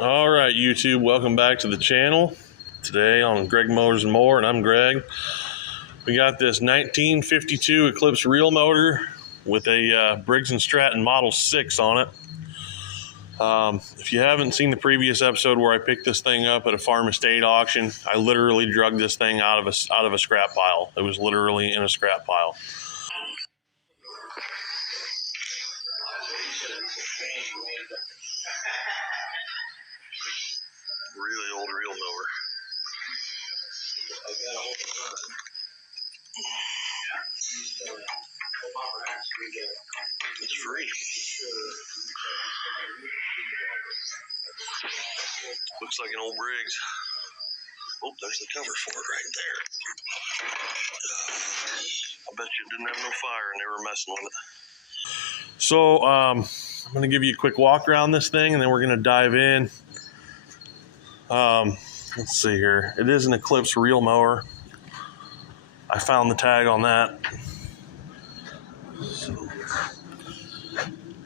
All right, YouTube, welcome back to the channel. Today on Greg Motors and More, and I'm Greg. We got this 1952 Eclipse reel motor with a Briggs and Stratton Model 6 on it. If you haven't seen the previous episode where I picked this thing up at a farm estate auction, I literally drug this thing out of a scrap pile. It was literally in a scrap pile. Really old reel mower. It's free. Looks like an old Briggs. Oh, there's the cover for it right there. I bet you it didn't have no fire and they were messing with it. So I'm going to give you a quick walk around this thing and then we're going to dive in. Let's see here. It is an Eclipse reel mower. I found the tag on that. So,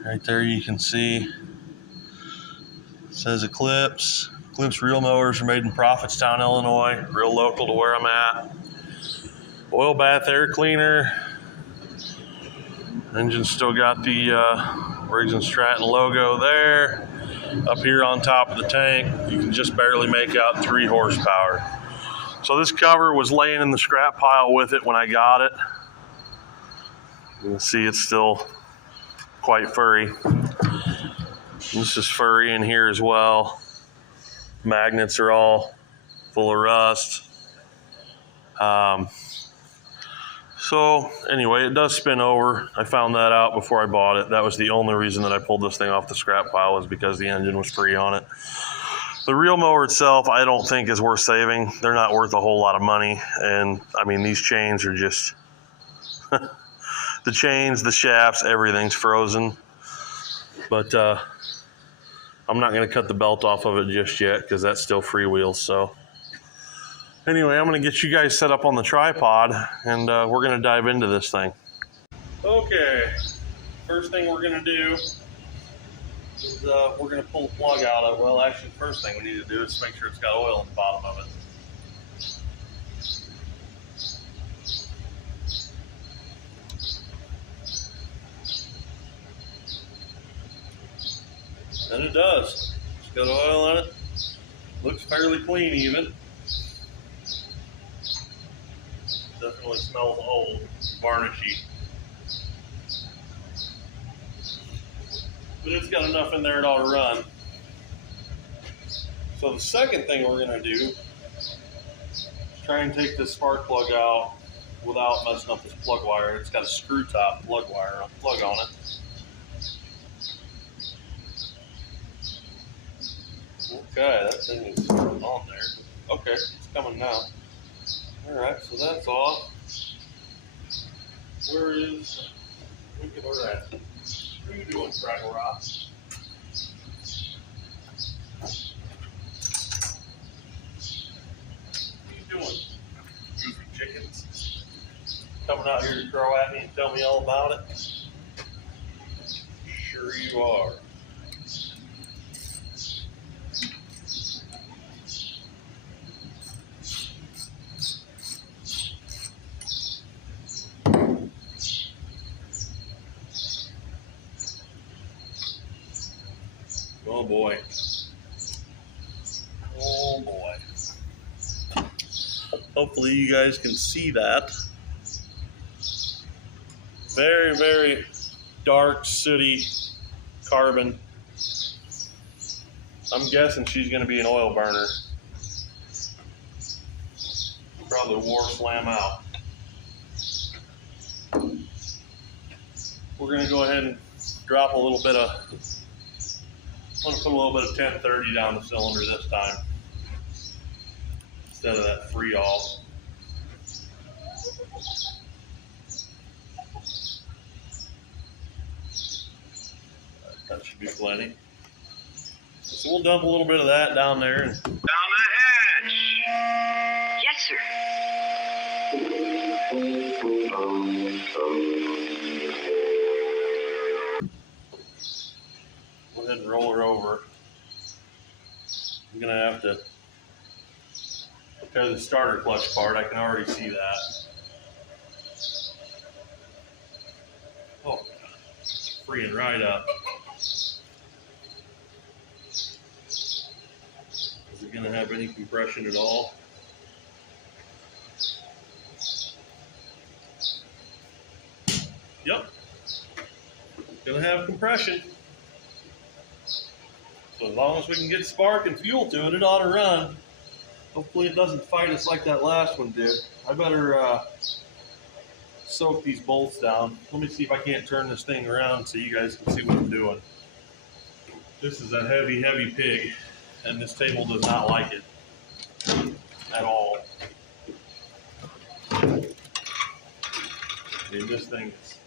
right there you can see it says Eclipse. Eclipse reel mowers are made in Prophetstown, Illinois. Real local to where I'm at. Oil bath air cleaner. Engine's still got the Briggs and Stratton logo there. Up here on top of the tank, you can just barely make out 3 horsepower. So this cover was laying in the scrap pile with it when I got it. You can see it's still quite furry. This is furry in here as well. Magnets are all full of rust. So anyway, it does spin over. I found that out before I bought it. That was the only reason that I pulled this thing off the scrap pile, was because the engine was free on it. The reel mower itself, I don't think is worth saving. They're not worth a whole lot of money. And I mean, these chains are just, the chains, the shafts, everything's frozen. But I'm not gonna cut the belt off of it just yet because that's still freewheels. So anyway, I'm going to get you guys set up on the tripod, and we're going to dive into this thing. Okay, first thing we're going to do is we're going to pull the plug out of it. Well, actually, the first thing we need to do is make sure it's got oil in the bottom of it. And it does. It's got oil in it. Looks fairly clean even. Definitely smells old, varnishy. But it's got enough in there it ought to run. So the second thing we're going to do is try and take this spark plug out without messing up this plug wire. It's got a screw top plug on it. Okay, that thing is on there. Okay, it's coming now. Alright, so that's off. Where is, look at where that. What are you doing, Crackle Rock? What are you doing, goofy chickens? Coming out here to throw at me and tell me all about it? Sure you are. Oh boy. Oh boy. Hopefully you guys can see that. Very, very dark, sooty carbon. I'm guessing she's going to be an oil burner. Probably wore slam out. We're going to go ahead and drop a little bit of, I'm going to put a little bit of 1030 down the cylinder this time instead of that free all. That should be plenty. So we'll dump a little bit of that down there. And down the hatch! Yes, sir. Go ahead and roll her over. I'm gonna have to tear the starter clutch apart. I can already see that. Oh, freeing right up. Is it gonna have any compression at all? Yep, gonna have compression. So as long as we can get spark and fuel to it, it ought to run. Hopefully it doesn't fight us like that last one did. I better soak these bolts down. Let me see if I can't turn this thing around so you guys can see what I'm doing. This is a heavy, heavy pig, and this table does not like it at all. I mean, this thing is,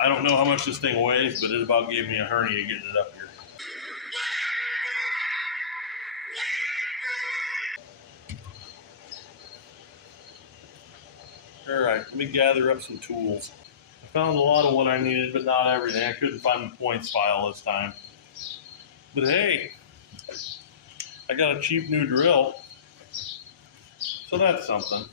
I don't know how much this thing weighs, but it about gave me a hernia getting it up here. All right, let me gather up some tools. I found a lot of what I needed, but not everything. I couldn't find the points file this time. But hey, I got a cheap new drill, so that's something.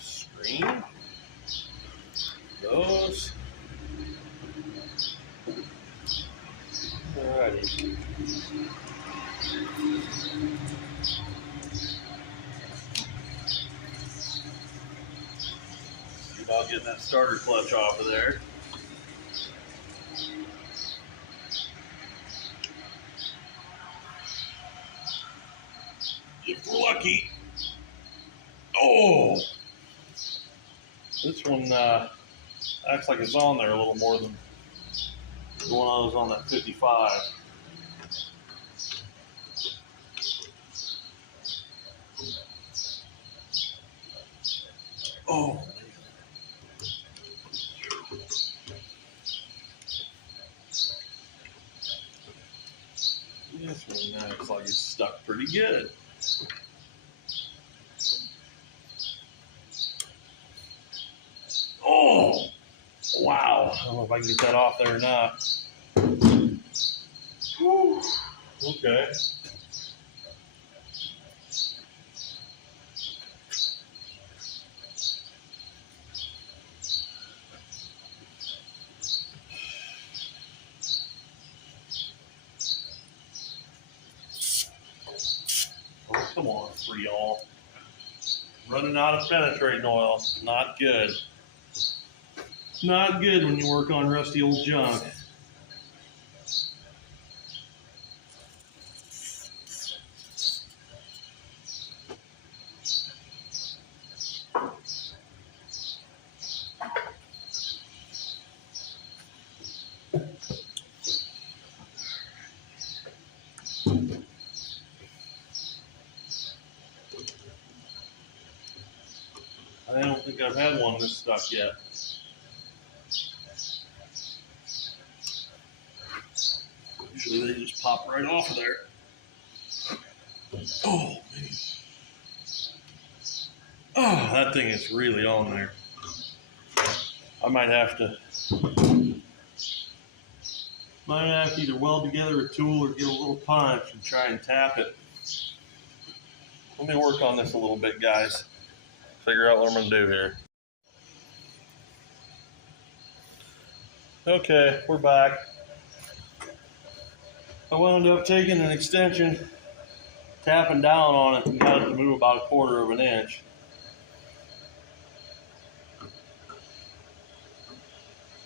Screen. Those. Alrighty. See about getting that starter clutch off of there. If we're lucky. Oh! This one acts like it's on there a little more than the one I was on that 55. Oh. This one acts like it's stuck pretty good. Oh! Wow. I don't know if I can get that off there or not. Whew. Okay. Oh, come on, Freol. Running out of penetrating oil. Not good. Not good when you work on rusty old junk. I don't think I've had one this stuck yet. Usually they just pop right off of there. Oh, man. Oh, that thing is really on there. I might have to either weld together a tool or get a little punch and try and tap it. Let me work on this a little bit, guys. Figure out what I'm going to do here. Okay, we're back. I wound up taking an extension, tapping down on it, and got it to move about 1/4 of an inch.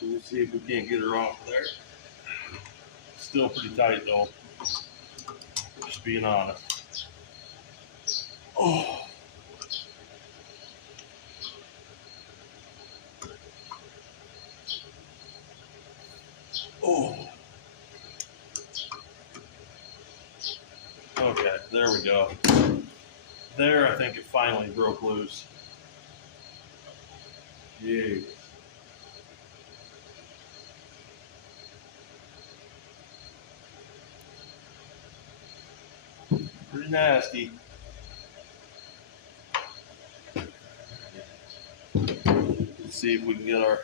So we'll see if we can't get her off there. Still pretty tight though, just being honest. Oh. Oh. Okay, there we go. There, I think it finally broke loose. Yeah. pretty nasty. Let's see if we can get our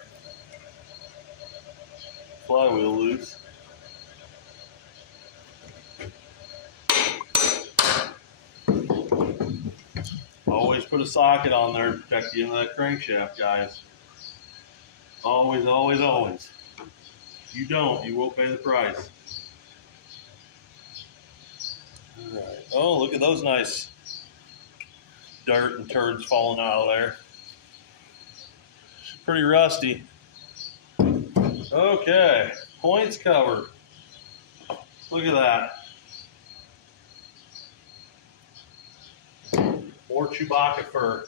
flywheel loose. Always put a socket on there to protect the end of that crankshaft, guys. Always, always, always. If you don't, you won't pay the price. All right. Oh, look at those nice dirt and turds falling out of there. Pretty rusty. Okay, points covered. Look at that. More Chewbacca fur.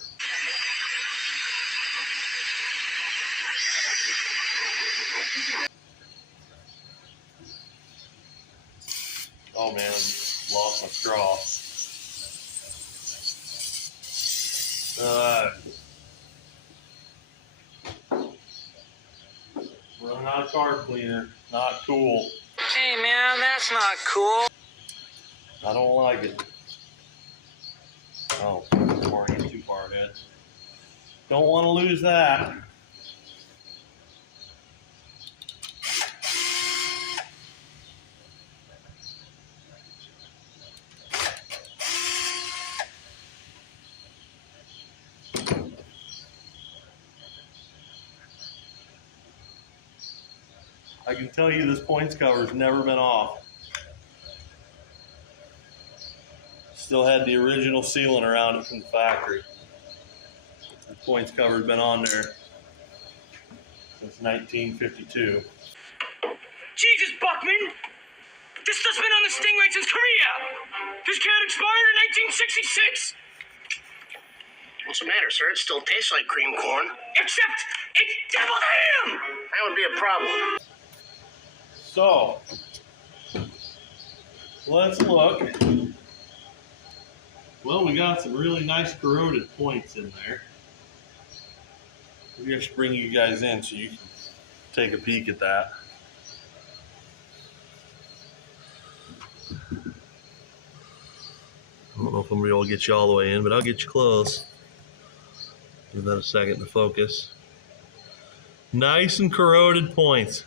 Oh man, lost my straw. Running out of car cleaner. Not cool. Hey man, that's not cool. I don't like it. Oh, pouring it too far ahead. Don't want to lose that. I can tell you this points cover's never been off. Still had the original sealant around it from the factory. The points cover's been on there since 1952. Jesus, Buckman! This stuff's been on the Stingray since Korea! This can expired in 1966! What's the matter, sir? It still tastes like cream corn. Except, it's deviled ham! That would be a problem. So, let's look. Well, we got some really nice corroded points in there. Maybe I should bring you guys in so you can take a peek at that. I don't know if I'm able to get you all the way in, but I'll get you close. Give that a second to focus. Nice and corroded points.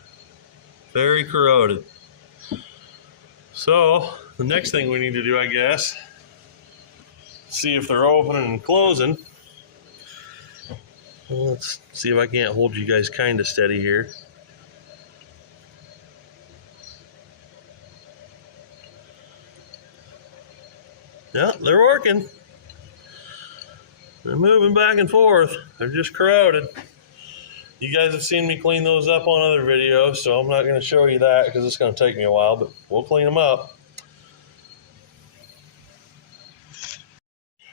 Very corroded. So, the next thing we need to do, I guess, see if they're opening and closing. Well, let's see if I can't hold you guys kind of steady here. Yeah, they're working. They're moving back and forth. They're just corroded. You guys have seen me clean those up on other videos, so I'm not going to show you that because it's going to take me a while, but we'll clean them up.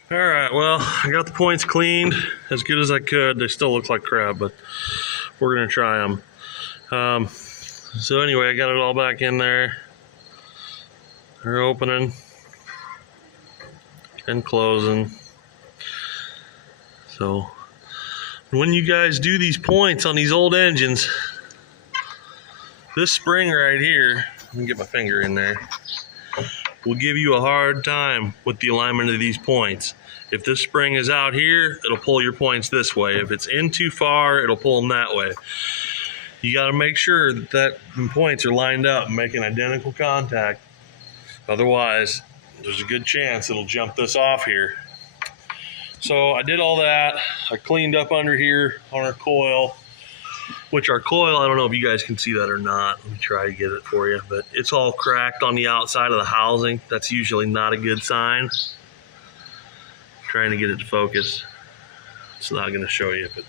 All right, well, I got the points cleaned as good as I could. They still look like crap, but we're going to try them. So anyway, I got it all back in there. They're opening and closing. So when you guys do these points on these old engines, this spring right here, let me get my finger in there, will give you a hard time with the alignment of these points. If this spring is out here, it'll pull your points this way. If it's in too far, it'll pull them that way. You got to make sure that the points are lined up and making identical contact. Otherwise, there's a good chance it'll jump this off here. So I did all that. I cleaned up under here on our coil, which our coil, I don't know if you guys can see that or not. Let me try to get it for you, but it's all cracked on the outside of the housing. That's usually not a good sign. Trying to get it to focus. It's not going to show you, but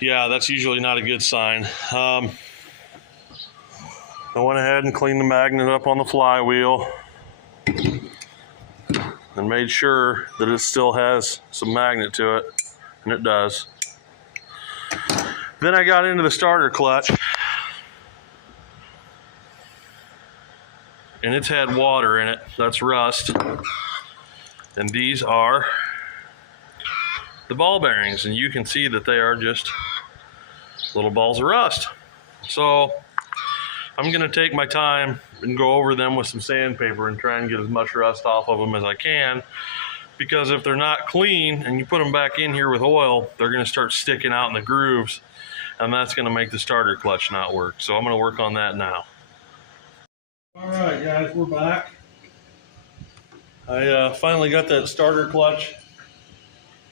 yeah, that's usually not a good sign. I went ahead and cleaned the magnet up on the flywheel and made sure that it still has some magnet to it, and it does. Then I got into the starter clutch, and it's had water in it. That's rust. And these are the ball bearings, and you can see that they are just little balls of rust. So I'm gonna take my time and go over them with some sandpaper and try and get as much rust off of them as I can. Because if they're not clean and you put them back in here with oil, they're going to start sticking out in the grooves, and that's going to make the starter clutch not work. So I'm going to work on that now. All right, guys, we're back. I finally got that starter clutch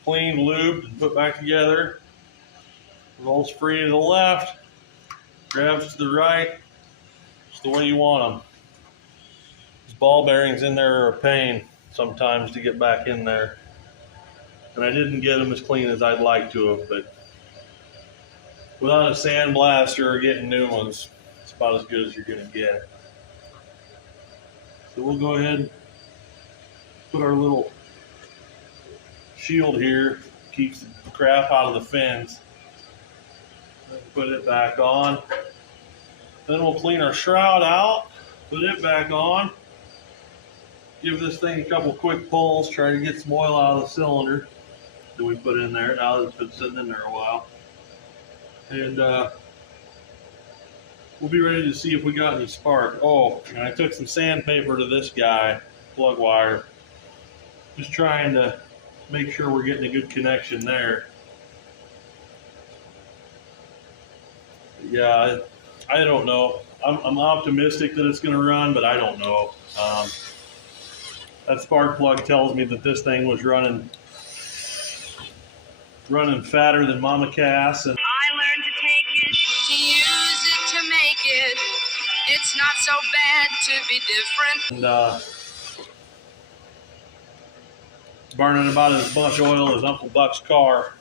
cleaned, lubed, and put back together. Rolls free to the left, grabs to the right. It's the way you want them. These ball bearings in there are a pain sometimes to get back in there. And I didn't get them as clean as I'd like to have, but without a sandblaster or getting new ones, it's about as good as you're going to get. So we'll go ahead and put our little shield here, keeps the crap out of the fins. Put it back on. Then we'll clean our shroud out, put it back on. Give this thing a couple quick pulls, try to get some oil out of the cylinder that we put in there now that it's been sitting in there a while. And we'll be ready to see if we got any spark. Oh, and I took some sandpaper to this guy, plug wire, just trying to make sure we're getting a good connection there. Yeah, I don't know. I'm optimistic that it's going to run, but I don't know. That spark plug tells me that this thing was running fatter than Mama Cass. And I learned to take it, to use it, to make it. It's not so bad to be different. And burning about as much oil as Uncle Buck's car.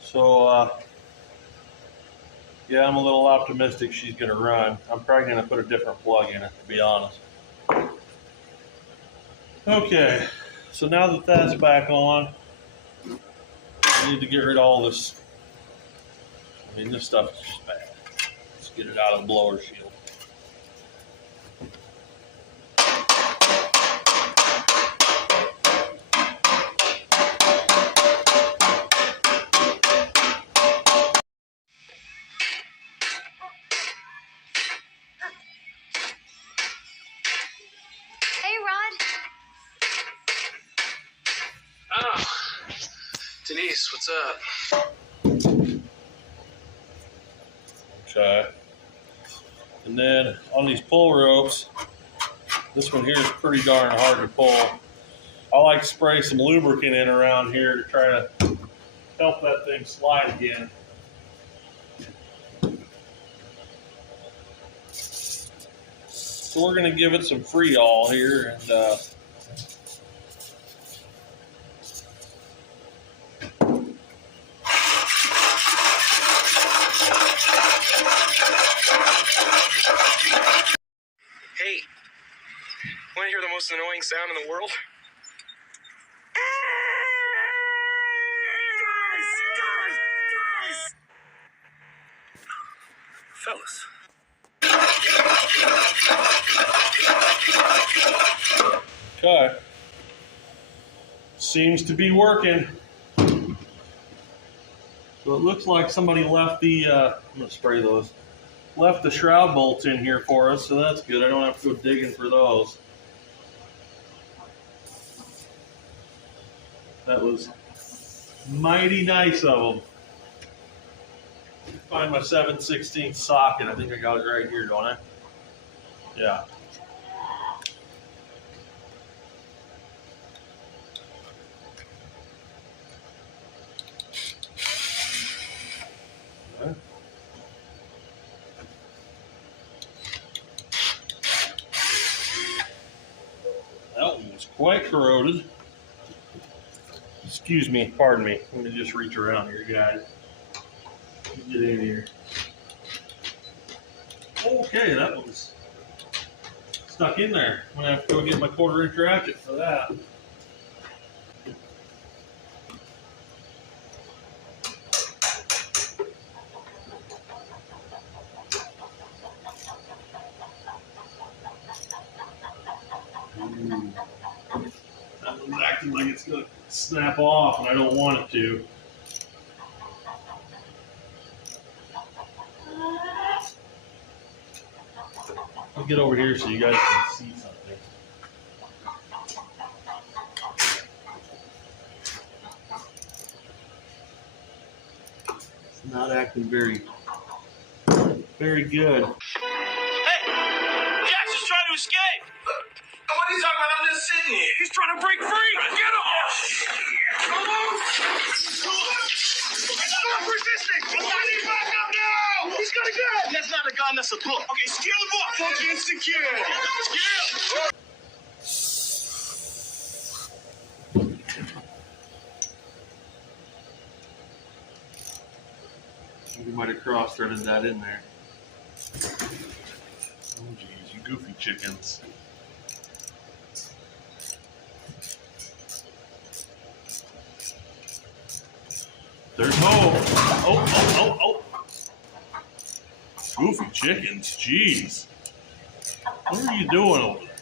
So, yeah, I'm a little optimistic she's going to run. I'm probably going to put a different plug in it, to be honest. Okay, so now that that's back on, I need to get rid of all this. I mean, this stuff is just bad. Let's get it out of the blower shield. Hey, Rod. Oh, Denise, what's up? Okay. And then on these pull ropes, this one here is pretty darn hard to pull. I like to spray some lubricant in around here to try to help that thing slide again. So we're going to give it some Freol here, and Hey, want to hear the most annoying sound in the world? Fellas. okay. Seems to be working. So it looks like somebody left the, I'm going to spray those, left the shroud bolts in here for us, so that's good. I don't have to go digging for those. That was mighty nice of them. Find my 7/16 socket. I think I got it right here, don't I? Yeah. Okay. That one was quite corroded. Excuse me, pardon me. Let me just reach around here, guys. Get in here. Okay, that was stuck in there. I'm gonna have to go get my 1/4-inch ratchet for that. acting like it's gonna snap off, and I don't want it to. I'll get over here so you guys can see something. It's not acting very good. Hey! Jax is trying to escape! What are you talking about? I'm just sitting here. He's trying to break free! Get him! Stop resisting! He's back up now! He's got a gun! That's not a gun, that's a book. Okay, steal the book! Book insecure! Steal! You might have cross-threaded that in there. Oh geez, you goofy chickens. There's hope. Oh. Goofy chickens, jeez. What are you doing over there?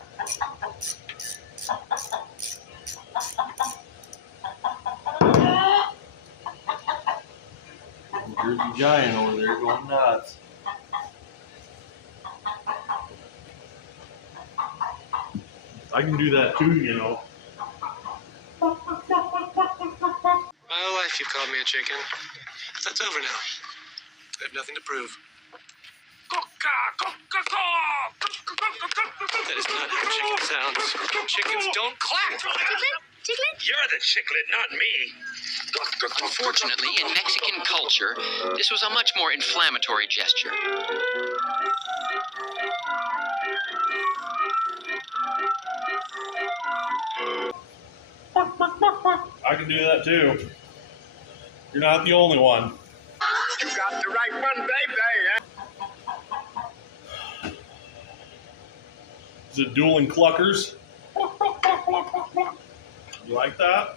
There's a giant over there going nuts. I can do that too, you know. My whole life you've called me a chicken. That's over now. I have nothing to prove. That is not how chicken sounds. Chickens don't clap. You're the chiclet, not me. Unfortunately, in Mexican culture, this was a much more inflammatory gesture. I can do that too. You're not the only one. You got the right one, baby! Is it dueling cluckers? You like that?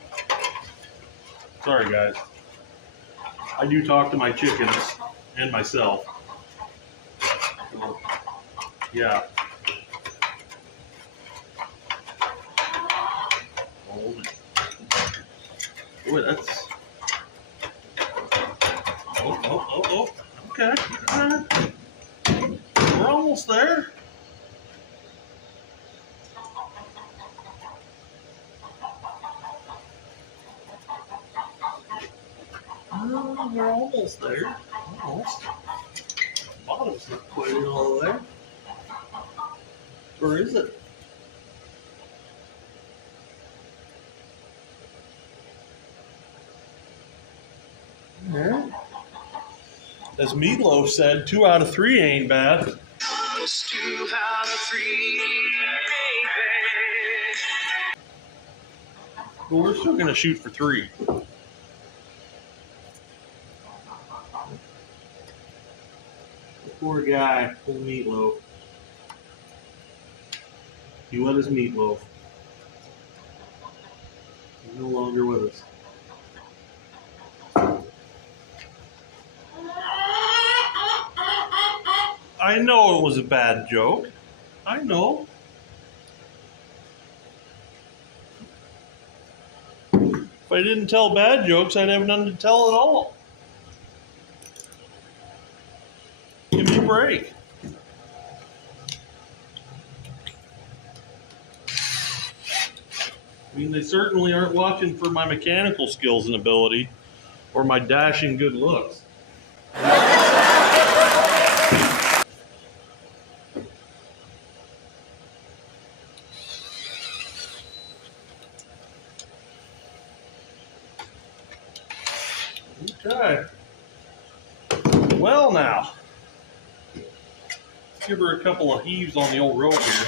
Sorry, guys. I do talk to my chickens and myself. So, yeah. Hold it. Boy, that's... Oh. Okay. All right. We're almost there. We're almost there. Almost. Bottom's not quite all the way. Or is it? Yeah. As Meatloaf said, 2 out of 3 ain't bad. 2 out of 3, baby. But we're still going to shoot for 3. Poor guy, poor Meatloaf. He wet his meatloaf. He's no longer with us. I know it was a bad joke. I know. If I didn't tell bad jokes, I'd have none to tell at all. Give me a break. I mean, they certainly aren't watching for my mechanical skills and ability or my dashing good looks. Okay. Well, now, give her a couple of heaves on the old rope here.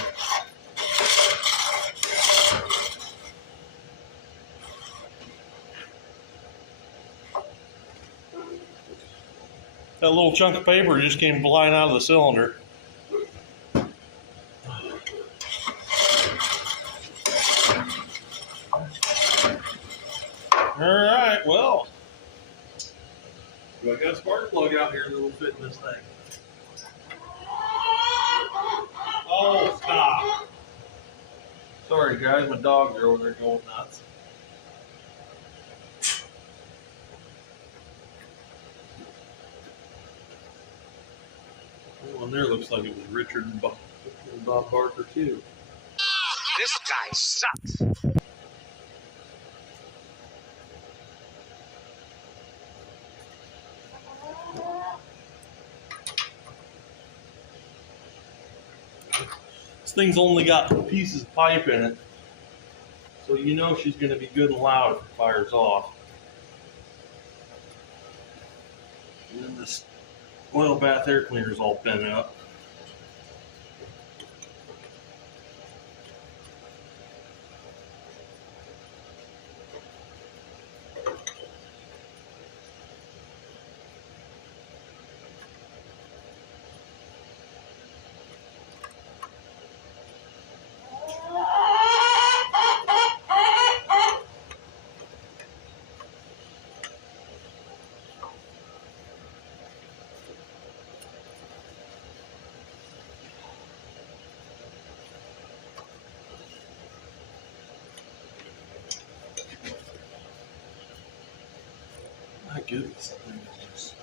That little chunk of paper just came flying out of the cylinder. All right, well, I got a spark plug out here that'll fit in this thing. Oh, stop. Sorry, guys, my dogs are over there going nuts. one there looks like it was Richard and Bob Barker too. This guy sucks. This thing's only got pieces of pipe in it, so you know she's going to be good and loud if it fires off. And then this oil bath air cleaner is all bent up. My goodness, that thing is just...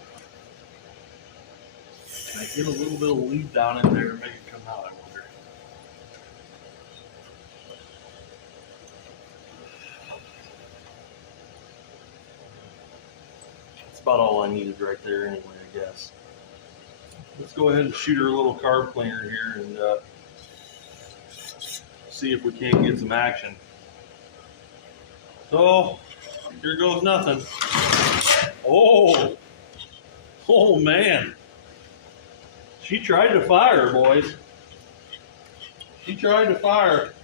Can I get a little bit of lead down in there and make it come out, I wonder? That's about all I needed right there anyway, I guess. Let's go ahead and shoot her a little carb cleaner here and see if we can't get some action. So, here goes nothing. Oh, oh man. She tried to fire, boys. She tried to fire.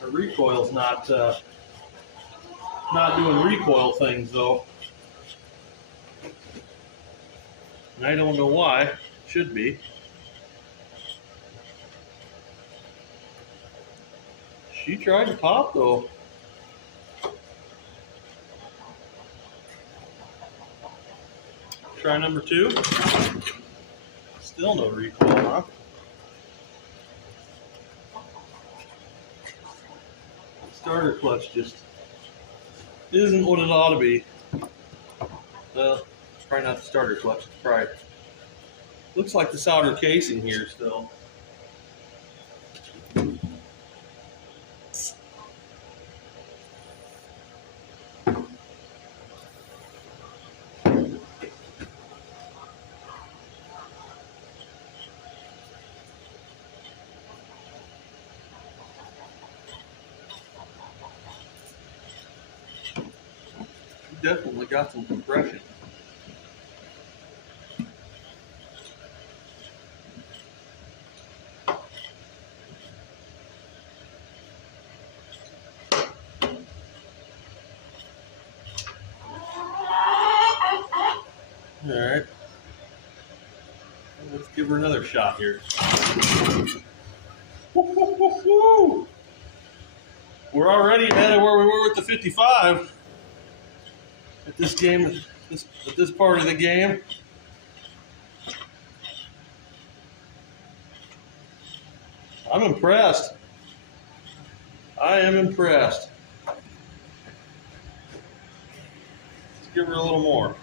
Her recoil's not doing recoil things though. And I don't know why. It should be. She tried to pop though. Try number 2. Still no recoil, huh? Starter clutch just isn't what it ought to be. Well, it's probably not the starter clutch. It's probably looks like this outer casing here still. Definitely got some compression. All right, let's give her another shot here. Woo-hoo-hoo-hoo. We're already ahead of where we were with the 55. At this game, at this part of the game. I'm impressed. I am impressed. Let's give her a little more.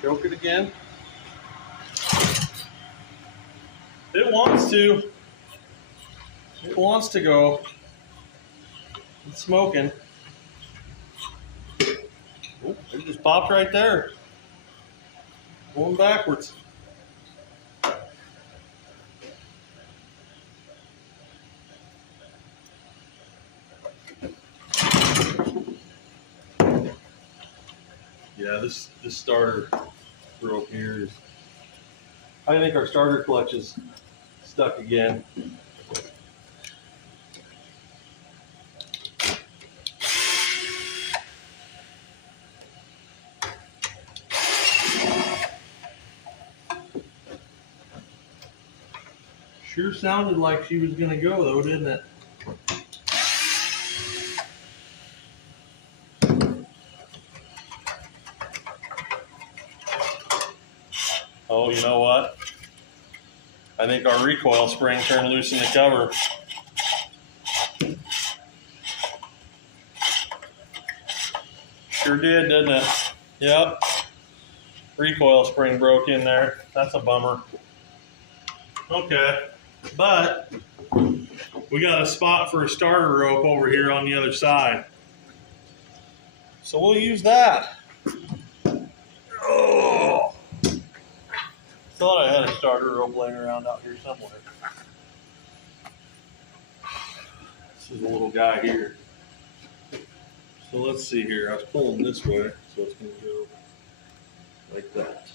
Choke it again. It wants to. It wants to go. It's smoking. Oh, it just popped right there. Going backwards. Yeah, this starter rope here is, I think our starter clutch is stuck again. Sure sounded like she was gonna go though, didn't it? Oh, you know what? I think our recoil spring turned loose in the cover. Sure did, didn't it? Yep. Recoil spring broke in there. That's a bummer. Okay. But we got a spot for a starter rope over here on the other side. So we'll use that. Oh. Thought I had a starter rope laying around out here somewhere. This is a little guy here. So let's see here. I was pulling this way, so it's going to go like that.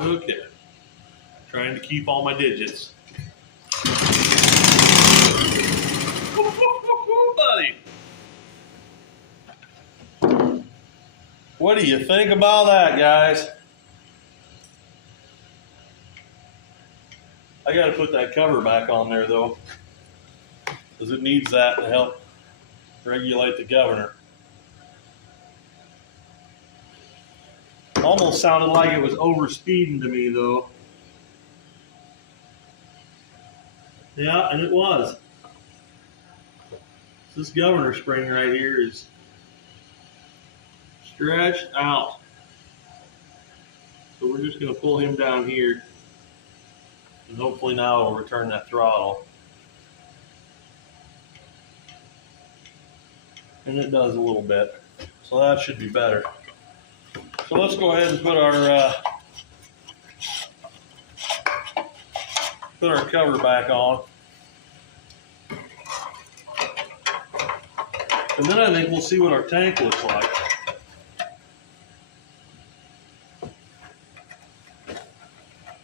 Okay. Trying to keep all my digits. Buddy. What do you think about that, guys? I got to put that cover back on there, though, because it needs that to help regulate the governor. Almost sounded like it was overspeeding to me, though. Yeah, and it was. This governor spring right here is stretched out. So we're just going to pull him down here, and hopefully now it'll return that throttle. And it does a little bit. So that should be better. So let's go ahead and put our cover back on. And then I think we'll see what our tank looks like.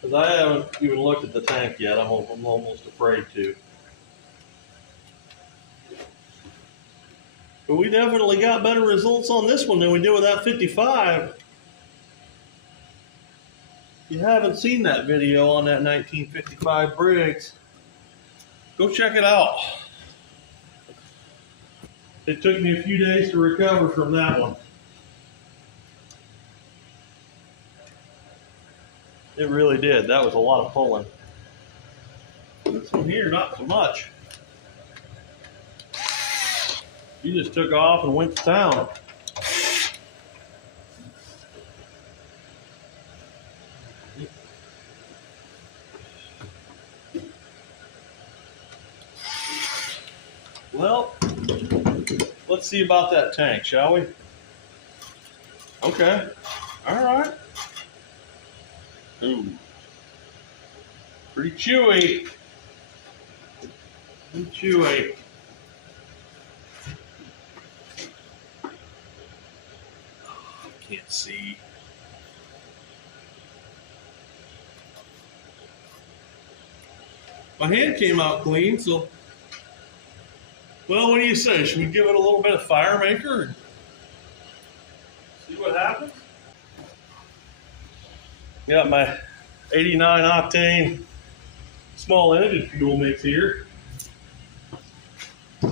Because I haven't even looked at the tank yet. I'm almost afraid to. But we definitely got better results on this one than we did with that 55. If you haven't seen that video on that 1955 Briggs, go check it out. It took me a few days to recover from that one. It really did. That was a lot of pulling. This one here, not so much. You just took off and went to town. Well, let's see about that tank, shall we? Okay. All right. Ooh. Pretty chewy. Pretty chewy. Can't see. My hand came out clean, so. Well, what do you say? Should we give it a little bit of fire maker and see what happens? Got my 89 octane small engine fuel mix here. I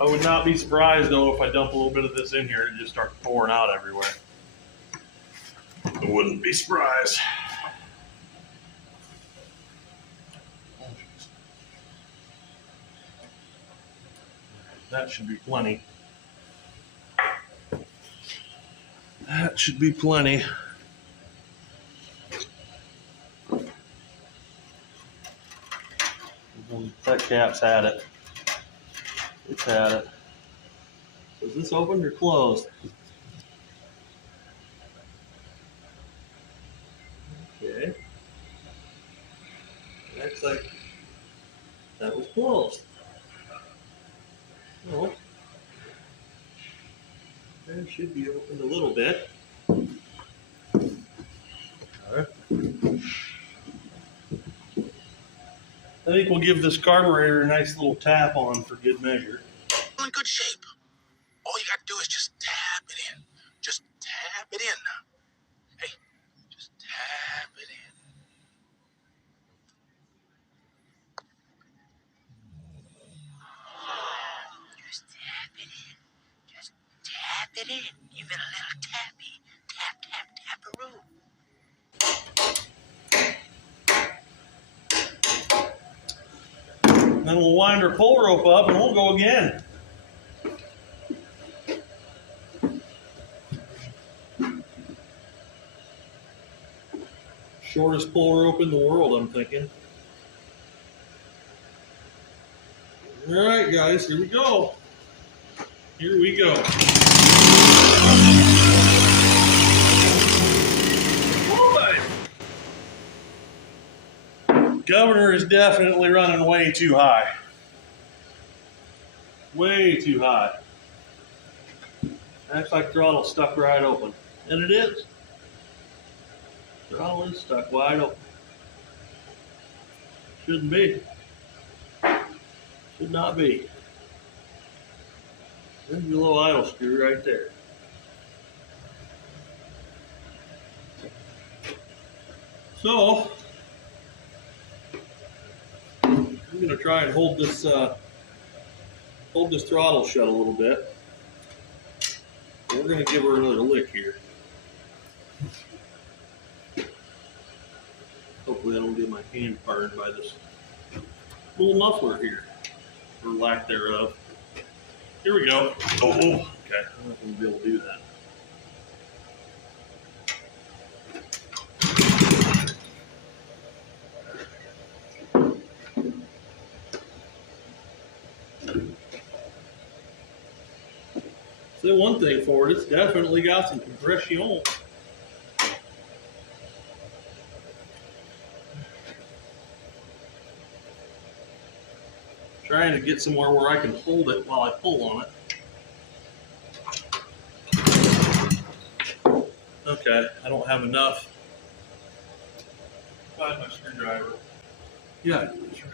would not be surprised though if I dump a little bit of this in here and just start pouring out everywhere. I wouldn't be surprised. That should be plenty. That should be plenty. That cap's had it. It's had it. So is this open or closed? Okay. Looks like that was closed. Well, that should be opened a little bit. All right. I think we'll give this carburetor a nice little tap on for good measure. In good shape. All you got to do is just tap it in. Just tap it in. Hey, just tap it in. Give it a little tappy. Tap, tap, taparoo. Then we'll wind our pull rope up and we'll go again. Shortest pull rope in the world, I'm thinking. All right, guys, here we go. Here we go. Boy! Governor is definitely running way too high. Way too high. Acts like throttle stuck right open. And it is. Throttle is stuck wide open. Shouldn't be. Should not be. There's your little idle screw right there. So, I'm going to try and hold this throttle shut a little bit. We're going to give her another lick here. Hopefully I don't get my hand burned by this little muffler here, or lack thereof. Here we go. Oh, okay. I'm not going to be able to do that. Say one thing for it, it's definitely got some compression. Trying to get somewhere where I can hold it while I pull on it. Okay, I don't have enough. Find my screwdriver. Yeah, it's right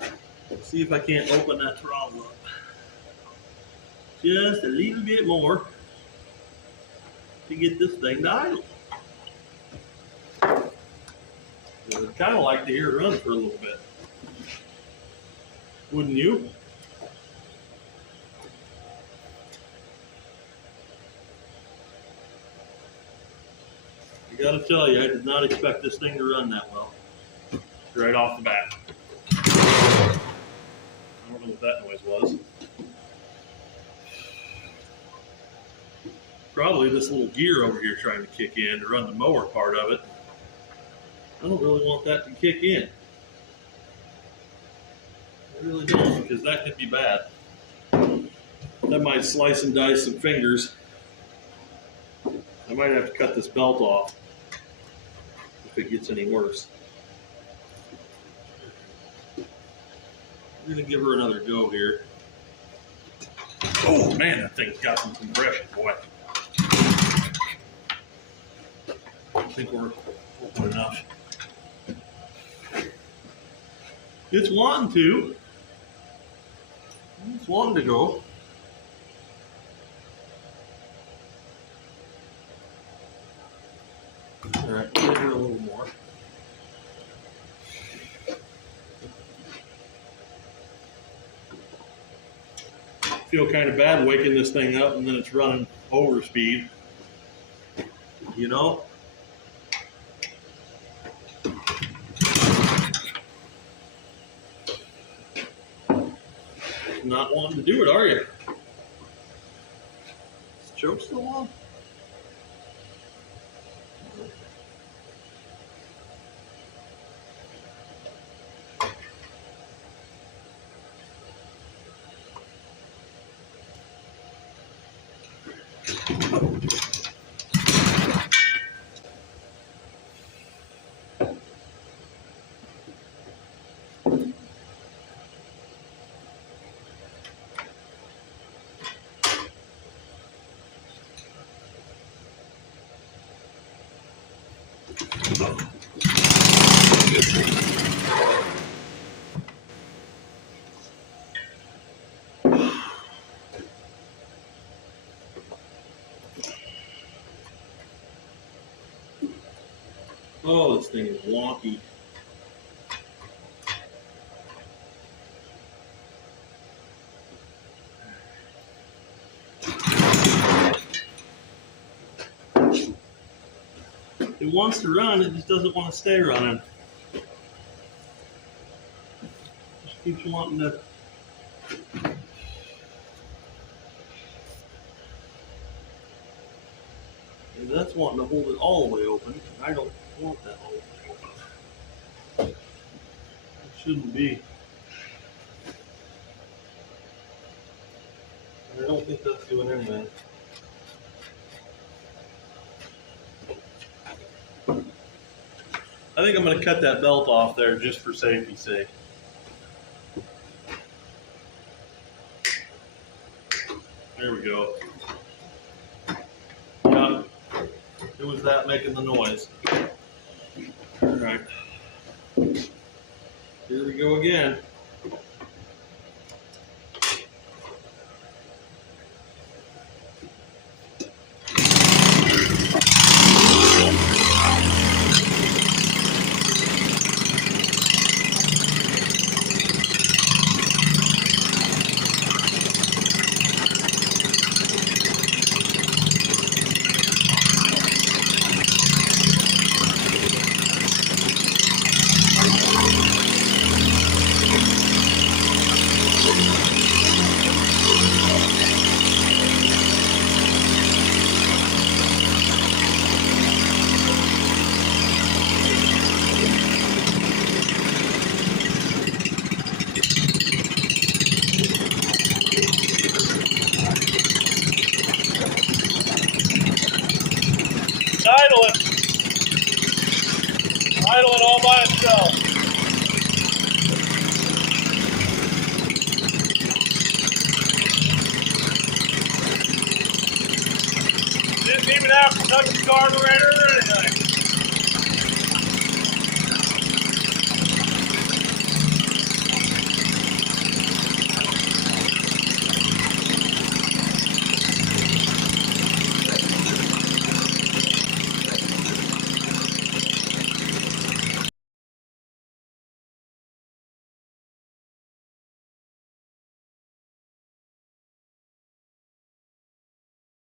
here. Let's see if I can't open that throttle up. Just a little bit more to get this thing to idle. I'd kind of like to hear it run for a little bit. Wouldn't you? I gotta tell you, I did not expect this thing to run that well. Right off the bat. I don't know what that noise was. Probably this little gear over here trying to kick in to run the mower part of it. I don't really want that to kick in. I really don't, because that could be bad. That might slice and dice some fingers. I might have to cut this belt off if it gets any worse. We're gonna give her another go here. Oh man, that thing's got some compression, boy. I think we're open enough. It's wanting to. It's wanting to go. All right, give her a little more. Feel kind of bad waking this thing up and then it's running over speed. You know? Not wanting to do it, are you? Is the choke still on? Oh, this thing is wonky. It wants to run, it just doesn't want to stay running. Just keeps wanting to. And that's wanting to hold it all the way open, and I don't want that all the way open. It shouldn't be. And I don't think that's doing anything. I think I'm going to cut that belt off there just for safety's sake. There we go. Yeah, it was that making the noise. All right. Here we go again. Idling all by itself. Didn't even have to touch the carburetor or anything.